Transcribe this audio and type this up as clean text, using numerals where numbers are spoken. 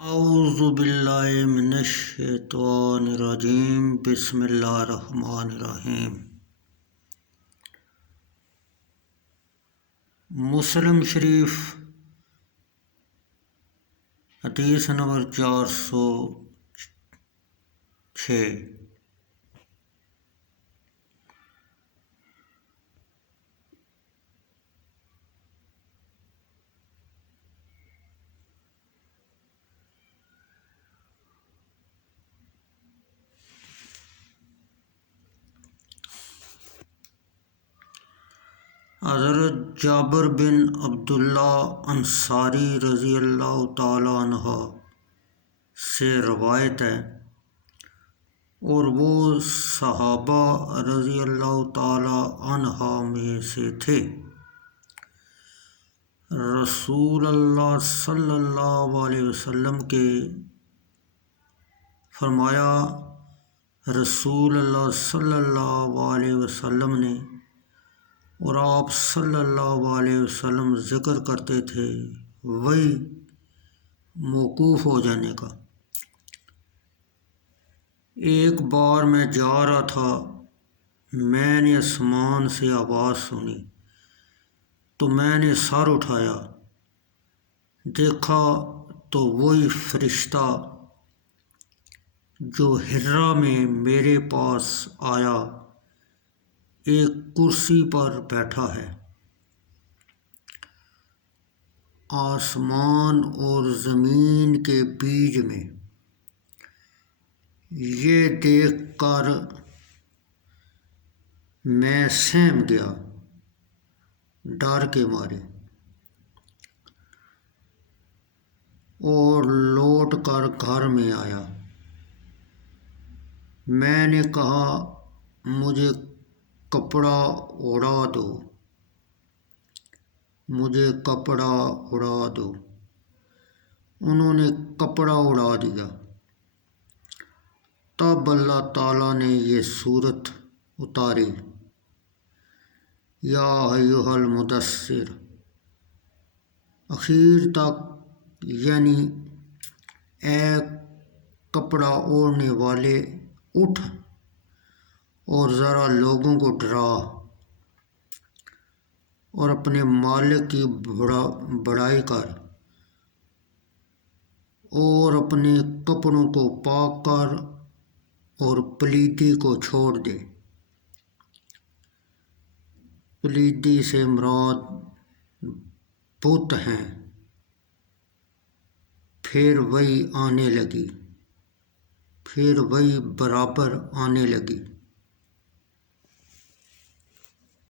اعوذ باللہ من الشیطان الرجیم بسم اللہ الرحمن الرحیم۔ مسلم شریف حدیث نمبر 406۔ حضرت جابر بن عبداللہ انصاری رضی اللہ تعالیٰ عنہ سے روایت ہے، اور وہ صحابہ رضی اللہ تعالیٰ عنہ میں سے تھے۔ رسول اللہ صلی اللہ علیہ وسلم کے فرمایا، رسول اللہ صلی اللہ علیہ وسلم نے اور آپ صلی اللہ علیہ وسلم ذکر کرتے تھے وہی موقوف ہو جانے کا۔ ایک بار میں جا رہا تھا، میں نے آسمان سے آواز سنی تو میں نے سر اٹھایا، دیکھا تو وہی فرشتہ جو حرا میں میرے پاس آیا ایک کرسی پر بیٹھا ہے۔ آسمان اور زمین کے بیچ میں۔ یہ دیکھ کر میں سہم گیا ڈر کے مارے، اور لوٹ کر گھر میں آیا۔ میں نے کہا، مجھے کپڑا اڑا دو، مجھے کپڑا اڑا دو۔ انہوں نے کپڑا اڑا دیا۔ تب اللہ تعالیٰ نے یہ سورت اتاری، یا ایھا المدثر، اخیر تک، یعنی اے کپڑا اوڑھنے والے، اٹھ اور ذرا لوگوں کو ڈرا اور اپنے مالک کی بڑائی کر، اور اپنے کپڑوں کو پاک کر اور پلیدی کو چھوڑ دے۔ پلیدی سے مراد بت ہیں۔ پھر وہی آنے لگی، پھر وہی برابر آنے لگی۔